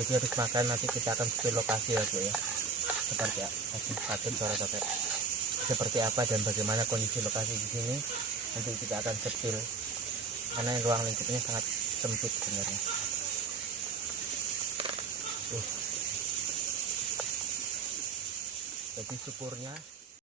jadi habis makan nanti kita akan ke lokasi ya Bu ya, seperti patut suara topet seperti apa dan bagaimana kondisi lokasi di sini. Nanti kita akan sepil karena ruang lingkupnya sangat sempit sebenarnya. Jadi syukurnya